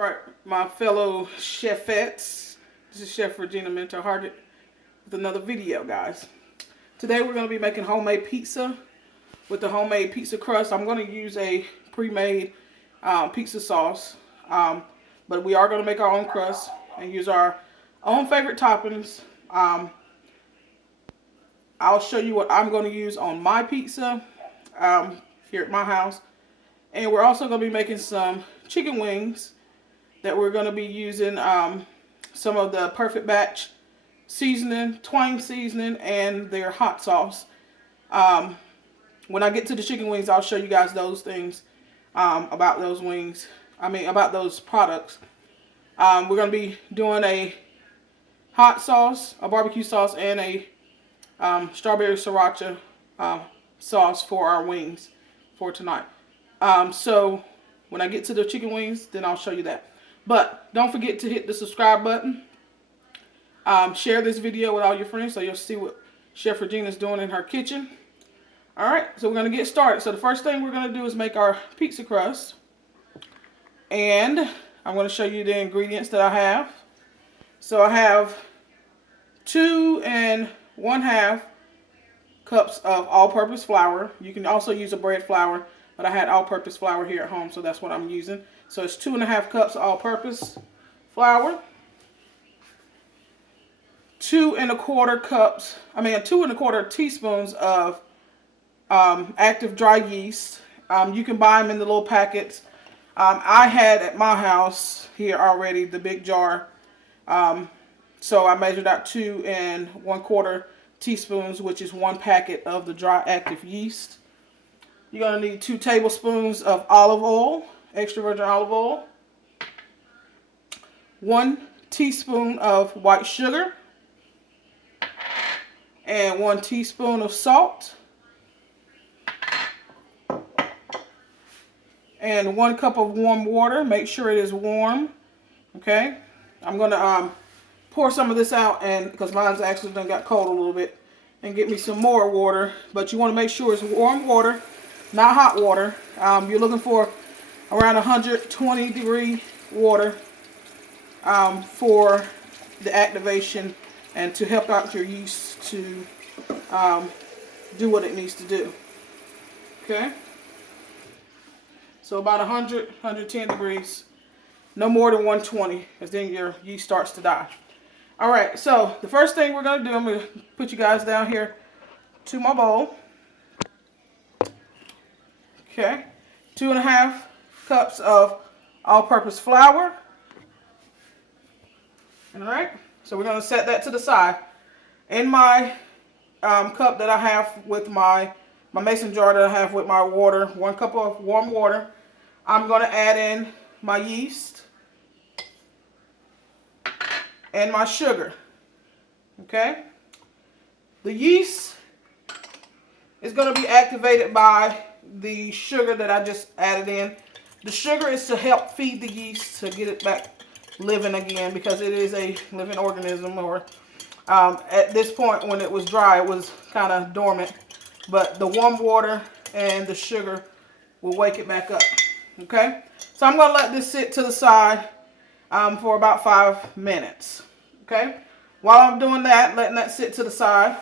Alright, my fellow chefettes, this is Chef Regina Minter-Hargett with another video, guys. Today we're going to be making homemade pizza with the homemade pizza crust. I'm going to use a pre-made pizza sauce, but we are going to make our own crust and use our own favorite toppings. I'll show you what I'm going to use on my pizza here at my house. And we're also going to be making some chicken wings that we're going to be using some of the Perfect Batch seasoning, Twang seasoning, and their hot sauce. When I get to the chicken wings, I'll show you guys those things about those wings. About those products. We're going to be doing a hot sauce, a barbecue sauce, and a strawberry sriracha sauce for our wings for tonight. So when I get to the chicken wings, then I'll show you that. But don't forget to hit the subscribe button. Share this video with all your friends so you'll see what Chef Regina's doing in her kitchen. Alright, so we're going to get started. So the first thing we're going to do is make our pizza crust. And I'm going to show you the ingredients that I have. So I have 2 1/2 cups of all-purpose flour. You can also use a bread flour, but I had all-purpose flour here at home, so that's what I'm using. So it's 2 1/2 cups of all-purpose flour. 2 1/4 teaspoons of active dry yeast. You can buy them in the little packets. I had at my house here already the big jar. So I measured out 2 1/4 teaspoons, which is 1 packet of the dry active yeast. You're going to need 2 tablespoons of olive oil, extra virgin olive oil. 1 teaspoon of white sugar. And 1 teaspoon of salt. And 1 cup of warm water. Make sure it is warm. Okay. I'm going to pour some of this out, and because mine's actually done got cold a little bit, and get me some more water. But you want to make sure it's warm water, not hot water. You're looking for around 120 degree water for the activation and to help out your yeast to do what it needs to do. Okay? So about 100, 110 degrees. No more than 120, because then your yeast starts to die. Alright, so the first thing we're going to do, I'm going to put you guys down here to my bowl. Okay, 2 1/2 cups of all-purpose flour. Alright, so we're going to set that to the side. In my cup that I have with my mason jar that I have with my water, 1 cup of warm water, I'm going to add in my yeast and my sugar. Okay, the yeast is going to be activated by the sugar that I just added in. The sugar is to help feed the yeast to get it back living again, because it is a living organism, or at this point when it was dry it was kind of dormant, but the warm water and the sugar will wake it back up. Okay, so I'm going to let this sit to the side for about 5 minutes. Okay, while I'm doing that, letting that sit to the side,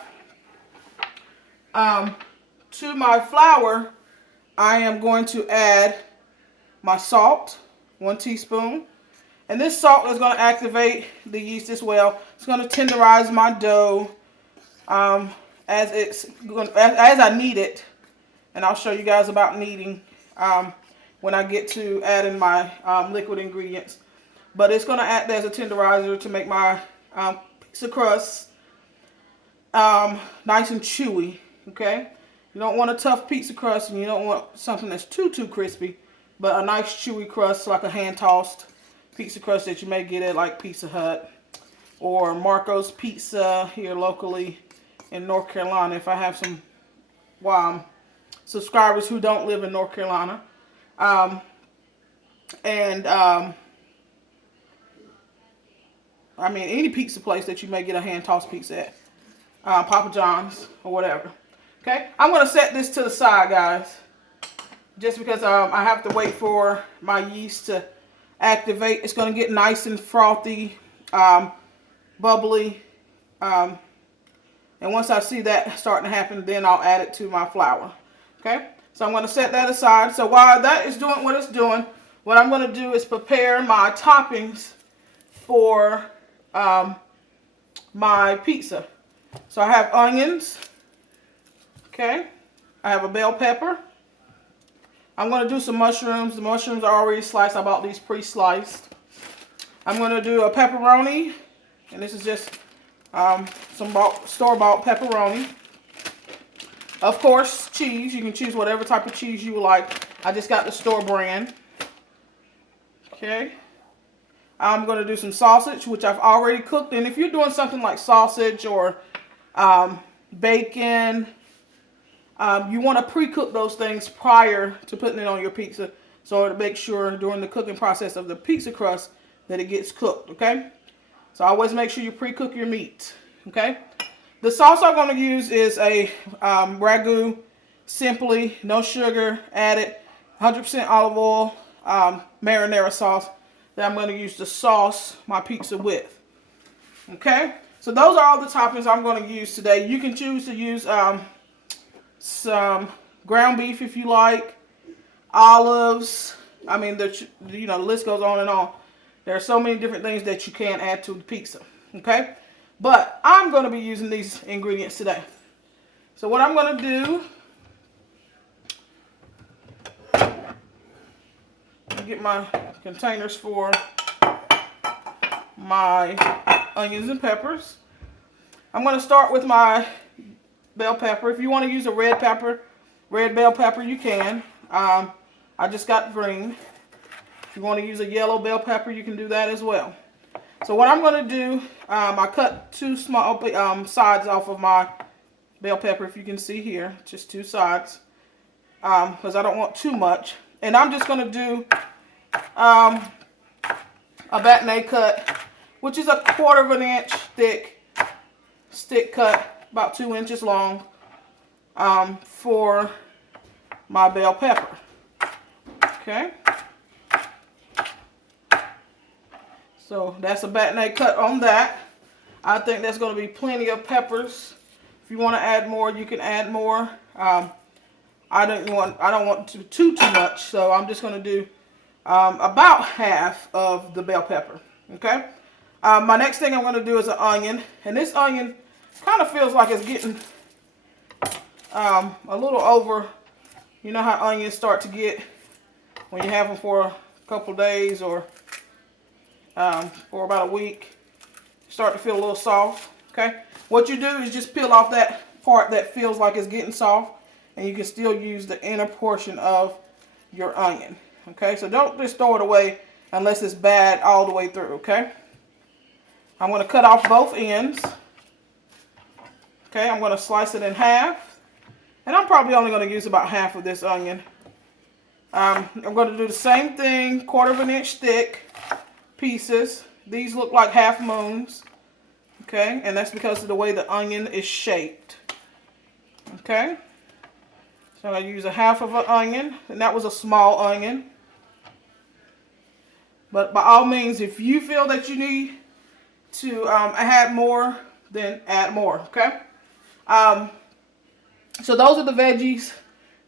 to my flour, I am going to add my salt, 1 teaspoon. And this salt is going to activate the yeast as well. It's going to tenderize my dough as I knead it. And I'll show you guys about kneading when I get to adding my liquid ingredients. But it's going to act as a tenderizer to make my pizza crust nice and chewy. Okay, you don't want a tough pizza crust, and you don't want something that's too crispy, but a nice chewy crust, like a hand tossed pizza crust that you may get at like Pizza Hut or Marco's Pizza here locally in North Carolina, if I have some subscribers who don't live in North Carolina. Any pizza place that you may get a hand-tossed pizza at. Papa John's or whatever. Okay, I'm going to set this to the side, guys. Just because I have to wait for my yeast to activate. It's going to get nice and frothy, bubbly. And once I see that starting to happen, then I'll add it to my flour. Okay, so I'm going to set that aside. So while that is doing what it's doing, what I'm going to do is prepare my toppings for my pizza. So I have onions. Okay, I have a bell pepper. I'm going to do some mushrooms. The mushrooms are already sliced. I bought these pre-sliced. I'm going to do a pepperoni, and this is just some store-bought pepperoni. Of course, cheese. You can choose whatever type of cheese you like. I just got the store brand. Okay. I'm going to do some sausage, which I've already cooked. And if you're doing something like sausage or bacon, you want to pre-cook those things prior to putting it on your pizza, so to make sure during the cooking process of the pizza crust that it gets cooked, okay? So always make sure you pre-cook your meat, okay? The sauce I'm going to use is a ragu, simply, no sugar added, 100% olive oil, marinara sauce that I'm going to use to sauce my pizza with, okay? So those are all the toppings I'm going to use today. You can choose to use some ground beef if you like, olives. I mean, the list goes on and on. There are so many different things that you can add to the pizza, okay? But I'm going to be using these ingredients today. So what I'm going to do, get my containers for my onions and peppers. I'm going to start with my bell pepper. If you want to use a red bell pepper, you can. I just got green. If you want to use a yellow bell pepper, you can do that as well. So what I'm going to do, I cut two small sides off of my bell pepper, if you can see here, just two sides, because I don't want too much. And I'm just going to do a bâtonnet cut, which is a 1/4 inch thick stick cut, about 2 inches long, for my bell pepper. Okay. So that's a bâtonnet cut on that. I think that's going to be plenty of peppers. If you want to add more, you can add more. I don't want too much, so I'm just going to do about half of the bell pepper. Okay. My next thing I'm going to do is an onion, and this onion kind of feels like it's getting a little over. You know how onions start to get when you have them for a couple days or for about a week. Start to feel a little soft. Okay. What you do is just peel off that part that feels like it's getting soft, and you can still use the inner portion of your onion. Okay. So don't just throw it away unless it's bad all the way through. Okay. I'm going to cut off both ends. Okay. I'm going to slice it in half, and I'm probably only going to use about half of this onion. I'm going to do the same thing, 1/4 inch thick pieces. These look like half moons. Okay, and that's because of the way the onion is shaped. Okay, so I use a half of an onion, and that was a small onion. But by all means, if you feel that you need to add more, then add more. Okay, so those are the veggies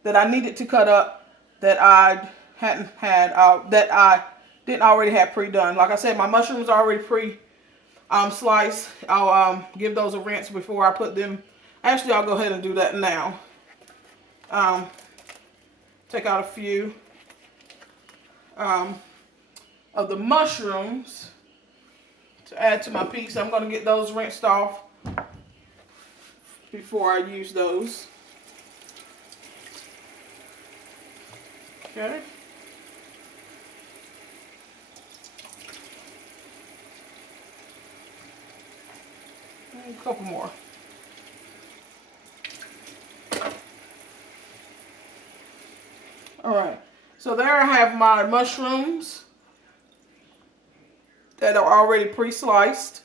that I needed to cut up that I hadn't had, that I didn't already have pre-done. Like I said, my mushrooms are already pre-sliced. I'll give those a rinse before I put them. Actually, I'll go ahead and do that now. Take out a few of the mushrooms to add to my pizza. I'm going to get those rinsed off before I use those. Okay. A couple more. All right. So there I have my mushrooms that are already pre-sliced.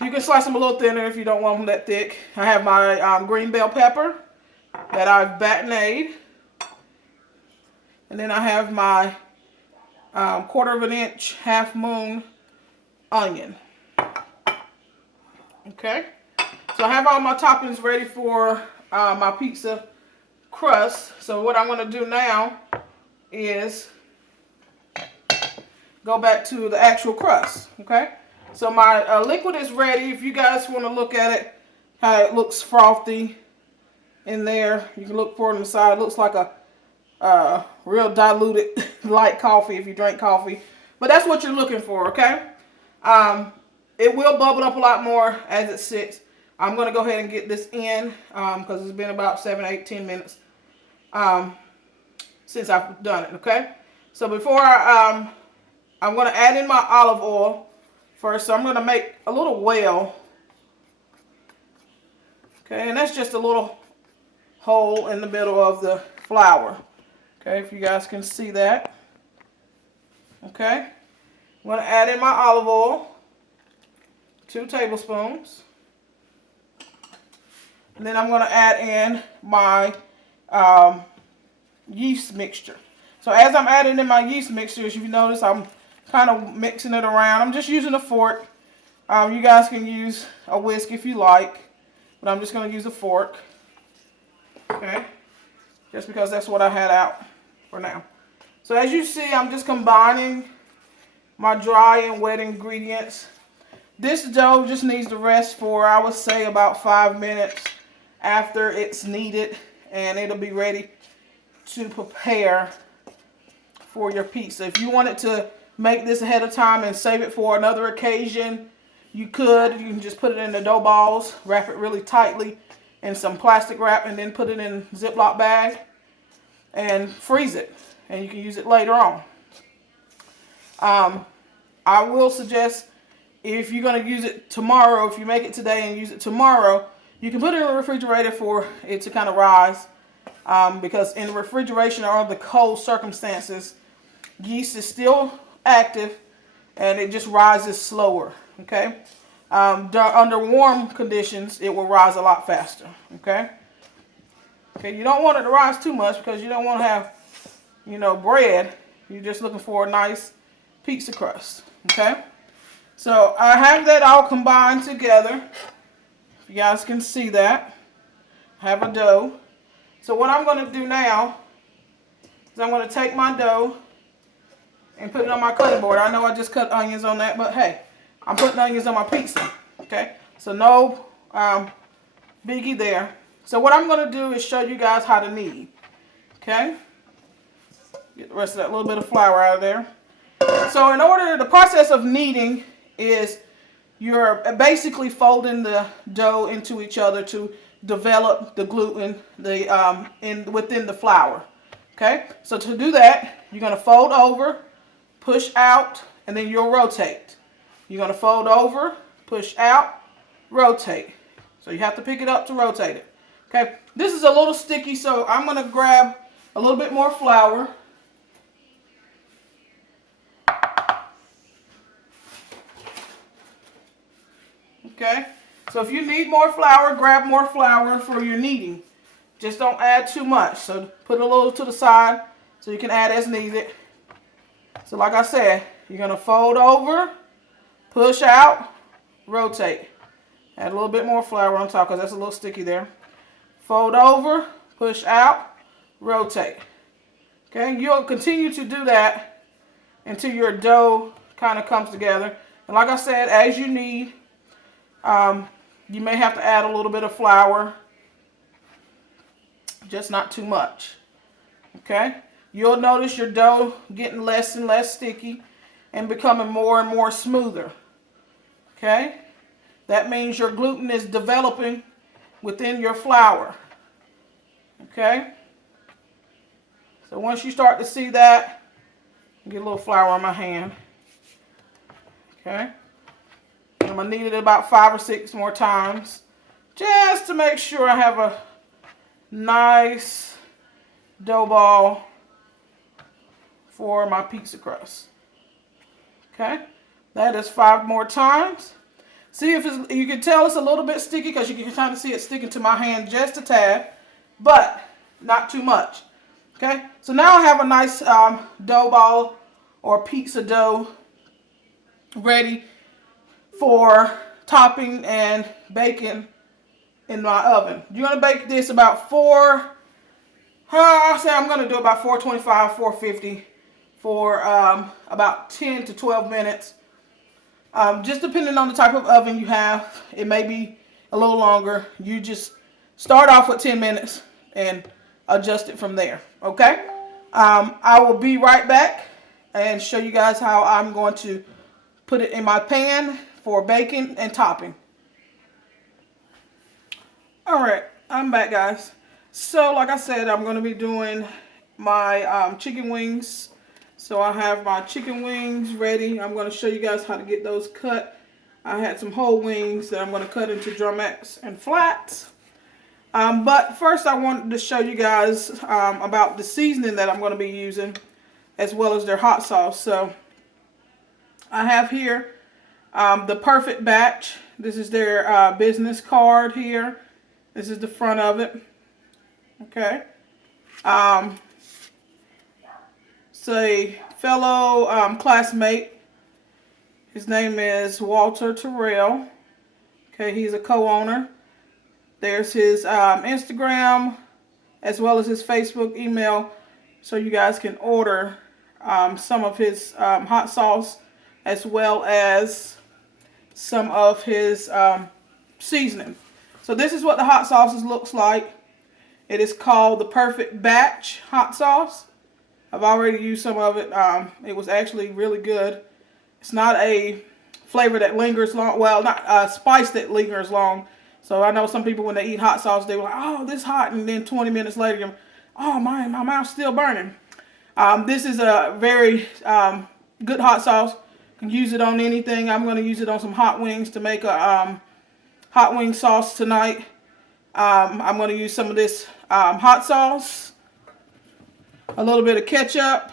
You can slice them a little thinner if you don't want them that thick. I have my green bell pepper that I've bâtonnetted. And then I have my 1/4 inch half moon onion. Okay, so I have all my toppings ready for my pizza crust. So what I'm going to do now is go back to the actual crust. Okay, so my liquid is ready. If you guys want to look at it, how it looks frothy in there, you can look for it on the side. It looks like a real diluted light coffee if you drink coffee, but that's what you're looking for. Okay, it will bubble up a lot more as it sits. I'm going to go ahead and get this in because it's been about 7, 8, 10 minutes since I've done it. Okay, so before I'm going to add in my olive oil first. So I'm going to make a little well. Okay, and that's just a little hole in the middle of the flour. Okay, if you guys can see that. Okay, I'm going to add in my olive oil, 2 tablespoons. And then I'm going to add in my yeast mixture. So as I'm adding in my yeast mixture, as you notice, I'm kind of mixing it around. I'm just using a fork. You guys can use a whisk if you like, but I'm just going to use a fork. Okay, just because that's what I had out for now. So as you see, I'm just combining my dry and wet ingredients. This dough just needs to rest for, I would say, about 5 minutes after it's kneaded, and it'll be ready to prepare for your pizza. If you wanted to make this ahead of time and save it for another occasion, you could. You can just put it in the dough balls, wrap it really tightly in some plastic wrap, and then put it in a Ziploc bag and freeze it, and you can use it later on. I will suggest, if you're going to use it tomorrow, if you make it today and use it tomorrow, you can put it in the refrigerator for it to kind of rise, because in the refrigeration or the cold circumstances, yeast is still active and it just rises slower. Okay, under warm conditions, it will rise a lot faster. Okay, you don't want it to rise too much because you don't want to have, bread. You're just looking for a nice pizza crust. Okay, so I have that all combined together. If you guys can see that, I have a dough. So what I'm going to do now is I'm going to take my dough and put it on my cutting board. I know I just cut onions on that, but hey, I'm putting onions on my pizza. Okay, so no biggie there. So what I'm going to do is show you guys how to knead. Okay, get the rest of that little bit of flour out of there. So the process of kneading is you're basically folding the dough into each other to develop the gluten within the flour. Okay, so to do that, you're going to fold over, push out, and then you'll rotate. You're going to fold over, push out, rotate. So you have to pick it up to rotate it. Okay, this is a little sticky, so I'm going to grab a little bit more flour. Okay, so if you need more flour, grab more flour for your kneading. Just don't add too much. So put a little to the side so you can add as needed. So like I said, you're going to fold over, push out, rotate. Add a little bit more flour on top because that's a little sticky there. Fold over, push out, rotate. Okay, you'll continue to do that until your dough kind of comes together. And like I said, as you need, you may have to add a little bit of flour, just not too much. Okay, you'll notice your dough getting less and less sticky and becoming more and more smoother. Okay, that means your gluten is developing within your flour. Okay, so once you start to see that, get a little flour on my hand. Okay, I'm going to knead it about 5 or 6 more times just to make sure I have a nice dough ball for my pizza crust. Okay, that is 5 more times. See if you can tell it's a little bit sticky because you can kind of see it sticking to my hand just a tad, but not too much. Okay, so now I have a nice dough ball or pizza dough ready for topping and baking in my oven. You're going to bake this about I'll say I'm going to do about 425, 450 for about 10 to 12 minutes. Just depending on the type of oven you have, it may be a little longer. You just start off with 10 minutes and adjust it from there, okay? I will be right back and show you guys how I'm going to put it in my pan for baking and topping. Alright, I'm back, guys. So like I said, I'm going to be doing my chicken wings. So I have my chicken wings ready. I'm going to show you guys how to get those cut. I had some whole wings that I'm going to cut into drumettes and flats. But first I wanted to show you guys about the seasoning that I'm going to be using, as well as their hot sauce. So I have here the Perfect Batch. This is their business card here. This is the front of it. Okay. So a fellow classmate, his name is Walter Terrell. Okay, he's a co-owner. There's his Instagram as well as his Facebook email, so you guys can order some of his hot sauce as well as some of his seasoning. So this is what the hot sauce looks like. It is called the Perfect Batch hot sauce. I've already used some of it. It was actually really good. It's not a flavor that lingers long. Well, not a spice that lingers long. So I know some people, when they eat hot sauce, they were like, oh, this hot. And then 20 minutes later, oh, my mouth's still burning. This is a very good hot sauce. You can use it on anything. I'm going to use it on some hot wings to make a hot wing sauce tonight. I'm going to use some of this hot sauce, a little bit of ketchup,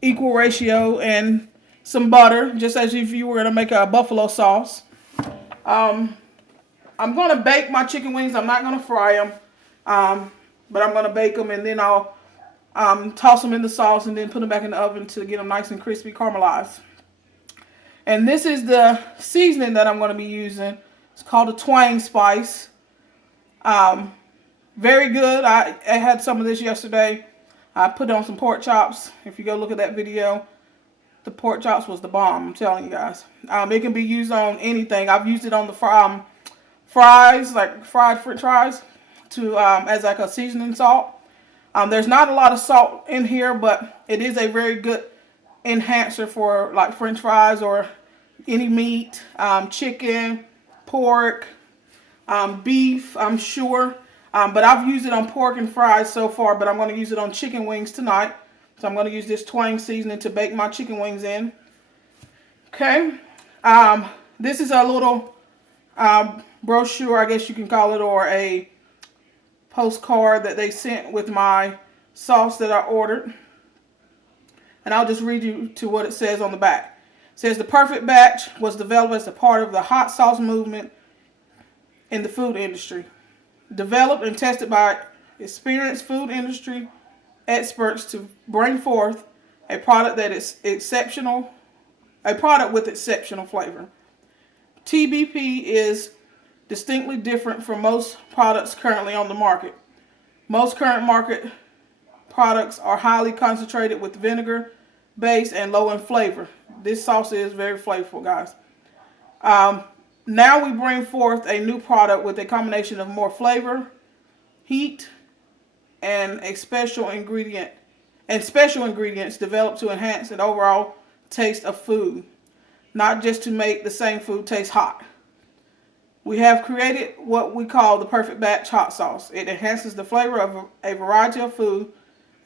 equal ratio, and some butter, just as if you were going to make a buffalo sauce. I'm going to bake my chicken wings. I'm not going to fry them, but I'm going to bake them, and then I'll toss them in the sauce and then put them back in the oven to get them nice and crispy caramelized. And this is the seasoning that I'm going to be using. It's called the Twang Spice. Very good. I had some of this yesterday. I put on some pork chops. If you go look at that video, the pork chops was the bomb, I'm telling you guys. It can be used on anything. I've used it on the fries, like fried french fries, to as like a seasoning salt. There's not a lot of salt in here, but it is a very good enhancer for like french fries or any meat, chicken, pork, beef, I'm sure. But I've used it on pork and fries so far, but I'm going to use it on chicken wings tonight. So I'm going to use this Twang seasoning to bake my chicken wings in. Okay. This is a little brochure, I guess you can call it, or a postcard that they sent with my sauce that I ordered. And I'll just read you to what it says on the back. It says, the Perfect Batch was developed as a part of the hot sauce movement in the food industry. Developed and tested by experienced food industry experts to bring forth a product that is exceptional, a product with exceptional flavor. TBP is distinctly different from most products currently on the market. Most current market products are highly concentrated with vinegar base and low in flavor. This sauce is very flavorful, guys. Now we bring forth a new product with a combination of more flavor, heat, and special ingredients developed to enhance an overall taste of food, not just to make the same food taste hot. We have created what we call the Perfect Batch hot sauce. It enhances the flavor of a variety of food,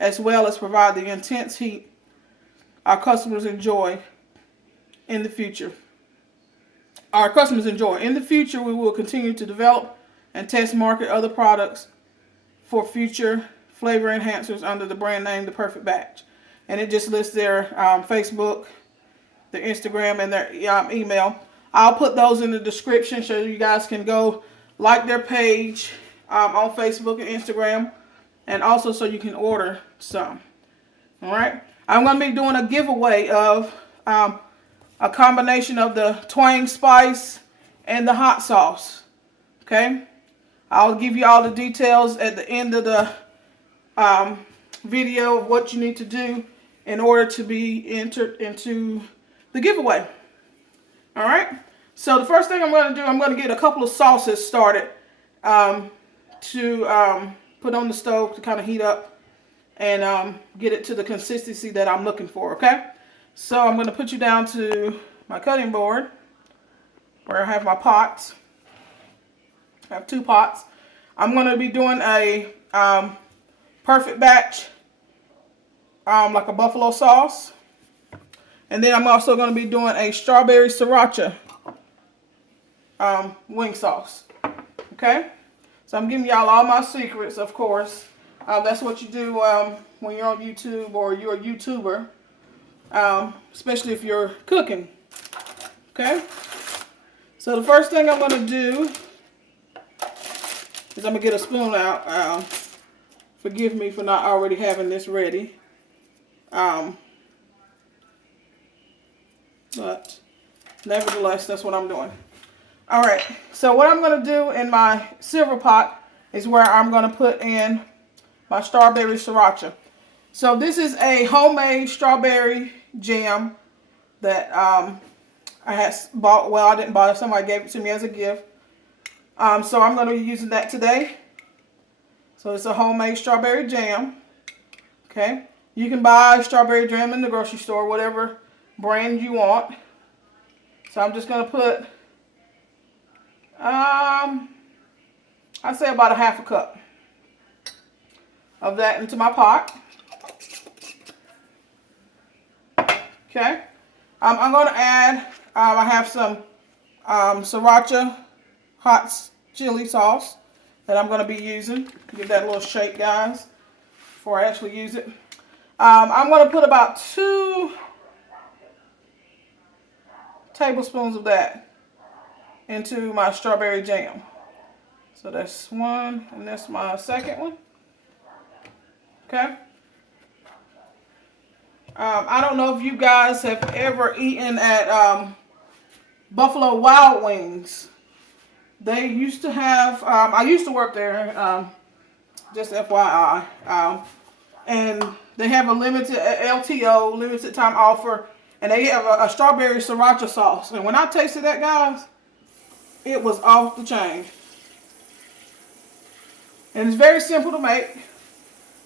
as well as provide the intense heat our customers enjoy in the future. In the future, we will continue to develop and test market other products for future flavor enhancers under the brand name The Perfect Batch. And it just lists their Facebook, their Instagram, and their email. I'll put those in the description so you guys can go like their page on Facebook and Instagram, and also so you can order some. All right. I'm going to be doing a giveaway of a combination of the Twang Spice and the hot sauce. Okay? I'll give you all the details at the end of the video of what you need to do in order to be entered into the giveaway. Alright? So the first thing I'm going to do, I'm going to get a couple of sauces started to put on the stove to kind of heat up and get it to the consistency that I'm looking for, okay? So I'm going to put you down to my cutting board where I have my pots. I have 2 pots. I'm going to be doing a perfect batch, like a buffalo sauce. And then I'm also going to be doing a strawberry sriracha wing sauce. Okay? So I'm giving y'all all my secrets, of course. That's what you do when you're on YouTube or you're a YouTuber. Especially if you're cooking. Okay? So the first thing I'm going to do is I'm going to get a spoon out. Forgive me for not already having this ready. But nevertheless, that's what I'm doing. Alright, so what I'm going to do in my silver pot is where I'm going to put in my strawberry sriracha. So this is a homemade strawberry jam that I had bought. Well, I didn't buy it. Somebody gave it to me as a gift. So I'm going to be using that today. So it's a homemade strawberry jam. Okay. You can buy strawberry jam in the grocery store, whatever brand you want. So I'm just going to put, I'd say about a half a cup of that into my pot. Okay. I'm going to add, I have some sriracha hot chili sauce that I'm going to be using. Give that a little shake, guys, before I actually use it. I'm going to put about 2 tablespoons of that into my strawberry jam. So that's 1, and that's my second one. Okay. I don't know if you guys have ever eaten at Buffalo Wild Wings. They used to have, I used to work there, just FYI, and they have a limited LTO, limited time offer, and they have a strawberry sriracha sauce. And when I tasted that, guys, it was off the chain. And it's very simple to make.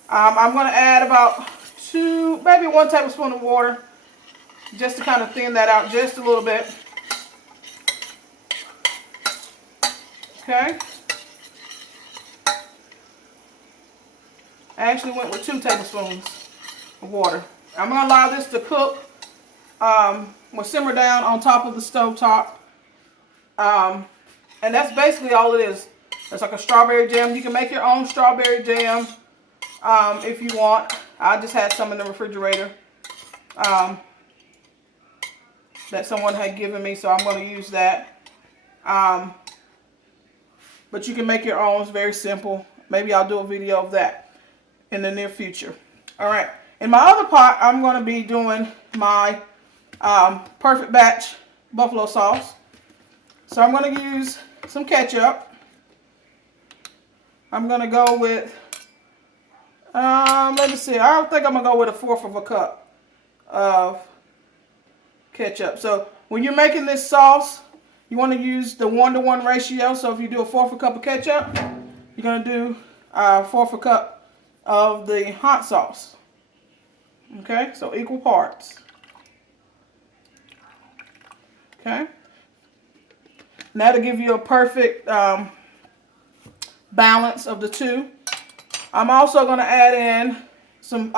I'm going to add about 2, maybe 1 tablespoon of water, just to kind of thin that out just a little bit. Okay. I actually went with 2 tablespoons of water. I'm going to allow this to cook, or simmer down on top of the stove top. And that's basically all it is. It's like a strawberry jam. You can make your own strawberry jam if you want. I just had some in the refrigerator that someone had given me, so I'm going to use that. But you can make your own. It's very simple. Maybe I'll do a video of that in the near future. Alright. In my other pot, I'm going to be doing my perfect batch buffalo sauce. So I'm going to use some ketchup. I'm going to go with, let me see. I don't think I'm going to go with 1/4 of a cup of ketchup. So when you're making this sauce, you want to use the 1-to-1 ratio. So if you do 1/4 cup of ketchup, you're going to do 1/4 cup of the hot sauce. Okay, so equal parts. Okay. Now to give you a perfect balance of the two, I'm also going to add in some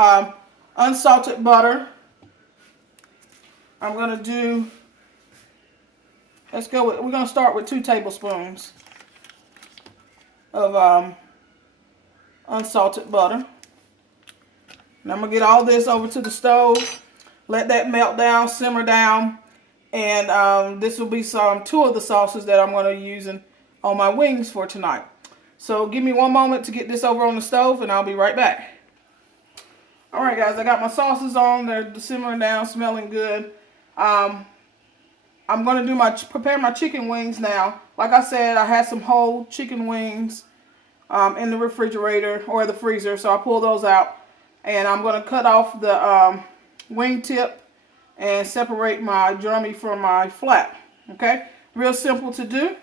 unsalted butter. I'm going to do, we're going to start with 2 tablespoons of unsalted butter. And I'm going to get all this over to the stove, let that melt down, simmer down, and this will be 2 of the sauces that I'm going to be using on my wings for tonight. So give me one moment to get this over on the stove and I'll be right back. Alright guys, I got my sauces on. They're simmering down, smelling good. I'm going to prepare my chicken wings now. Like I said, I had some whole chicken wings in the refrigerator or the freezer, so I pulled those out. And I'm going to cut off the wing tip and separate my drummy from my flap. Okay? Real simple to do.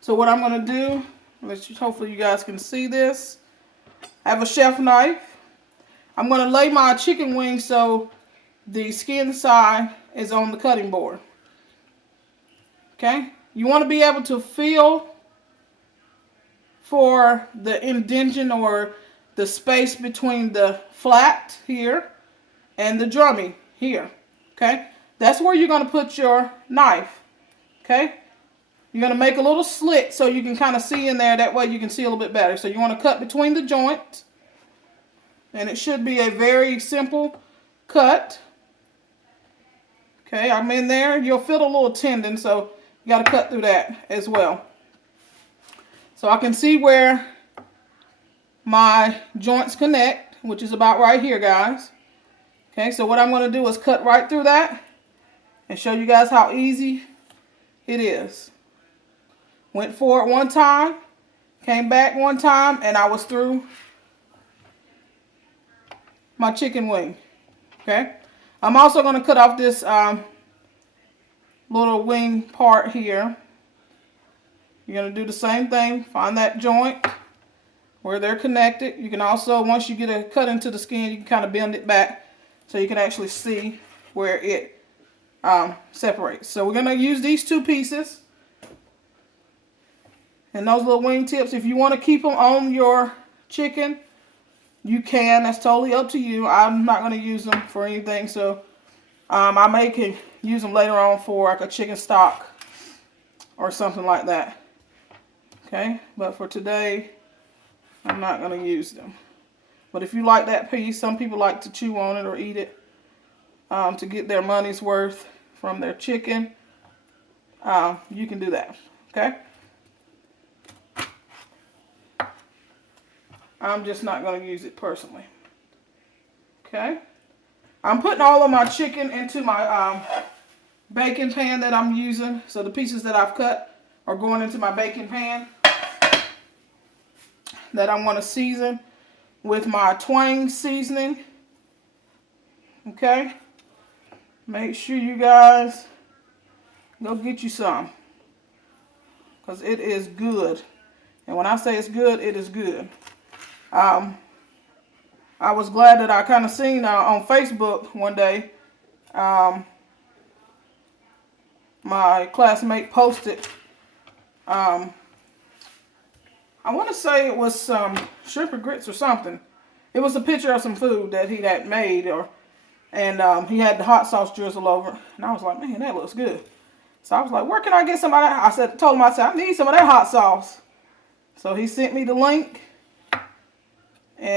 So what I'm going to do, hopefully you guys can see this. I have a chef knife. I'm going to lay my chicken wings so the skin side is on the cutting board. Okay? You want to be able to feel for the indentation or the space between the flat here and the drummy here. Okay? That's where you're going to put your knife. Okay? You're going to make a little slit so you can kind of see in there. That way you can see a little bit better. So you want to cut between the joints. And it should be a very simple cut. Okay, I'm in there. You'll feel a little tendon, so you got to cut through that as well. So I can see where my joints connect, which is about right here, guys. Okay, so what I'm going to do is cut right through that and show you guys how easy it is. Went forward one time, came back one time, and I was through my chicken wing. Okay, I'm also going to cut off this little wing part here. You're going to do the same thing. Find that joint where they're connected. You can also, once you get a cut into the skin, you can kind of bend it back so you can actually see where it separates. So we're going to use these two pieces and those little wing tips. If you want to keep them on your chicken, you can. That's totally up to you. I'm not going to use them for anything, so I may use them later on for like a chicken stock or something like that. Okay, but for today, I'm not going to use them. But if you like that piece, some people like to chew on it or eat it to get their money's worth from their chicken. You can do that. Okay. I'm just not going to use it personally. Okay. I'm putting all of my chicken into my baking pan that I'm using. So the pieces that I've cut are going into my baking pan that I'm going to season with my Twang seasoning. Okay. Make sure you guys go get you some, because it is good. And when I say it's good, it is good. I was glad that I kind of seen on Facebook one day, my classmate posted, I want to say it was some shrimp and grits or something. It was a picture of some food that he had made, and he had the hot sauce drizzle over it. And I was like, man, that looks good. So I was like, where can I get some of that? Told him, I need some of that hot sauce. So he sent me the link. And